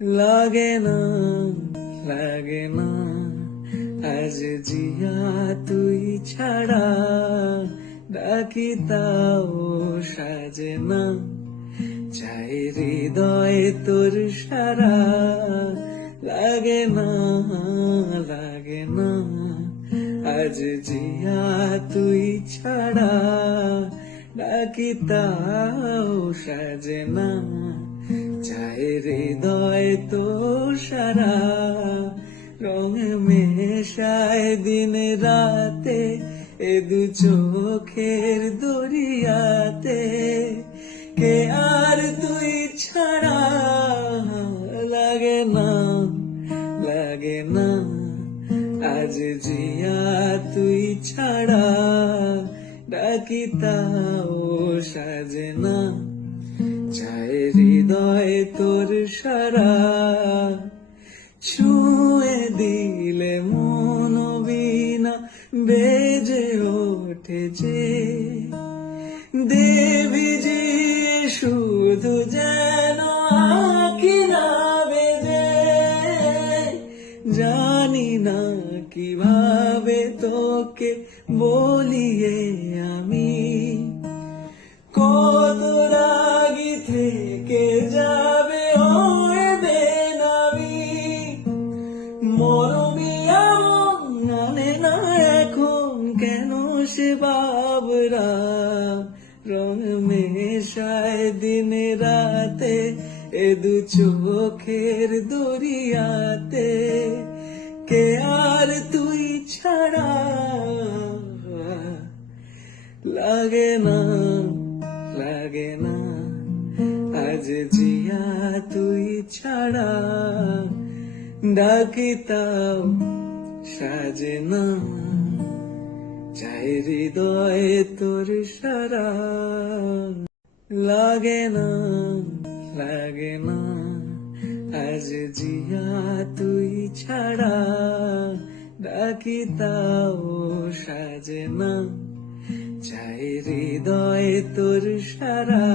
লাগে না, লাগে না আজ জিয়া তুই ছাড়া, ডাকি তাও সাজে না, চাই হৃদয় তোর সারা। লাগে না, লাগে না আজ জিয়া তুই ছাড়া, ডাকি তাও সাজে না, চাই হৃদয় তোর সারা। রং মেশায় দিন রাতে এ দু চোখের দরিয়াতে, কে আর তুই ছাড়া। লাগে না, লাগে না আজ জিয়া তুই ছাড়া, ডাকি তাও সাজে না, চাই হৃদয় তোর সারা। ছুঁয়ে দিলে মন বিনা বেজে ওঠে যে, দেবী যে শুধু যেন আঁখি না বেজে। জানি না কিভাবে তোকে বলিয়ে আমি, কত রাগি থেকে যাবে ওই বেনামি। মরমী এমন জানে না এখন কেন সে বাবরা, রং মেশায় দিন রাতে এ দু চোখের দরিয়াতে, কে আর তুই ছাড়া। লাগে না, লাগে না আজ জিয়া তুই ছাড়া, ডাকি তাও সাজে না, চাই হৃদয় তোর সারা। লাগে না, লাগে না আজ জিয়া তুই ছাড়া, ডাকি তাও সাজে না, চাই হৃদয় তোর সারা।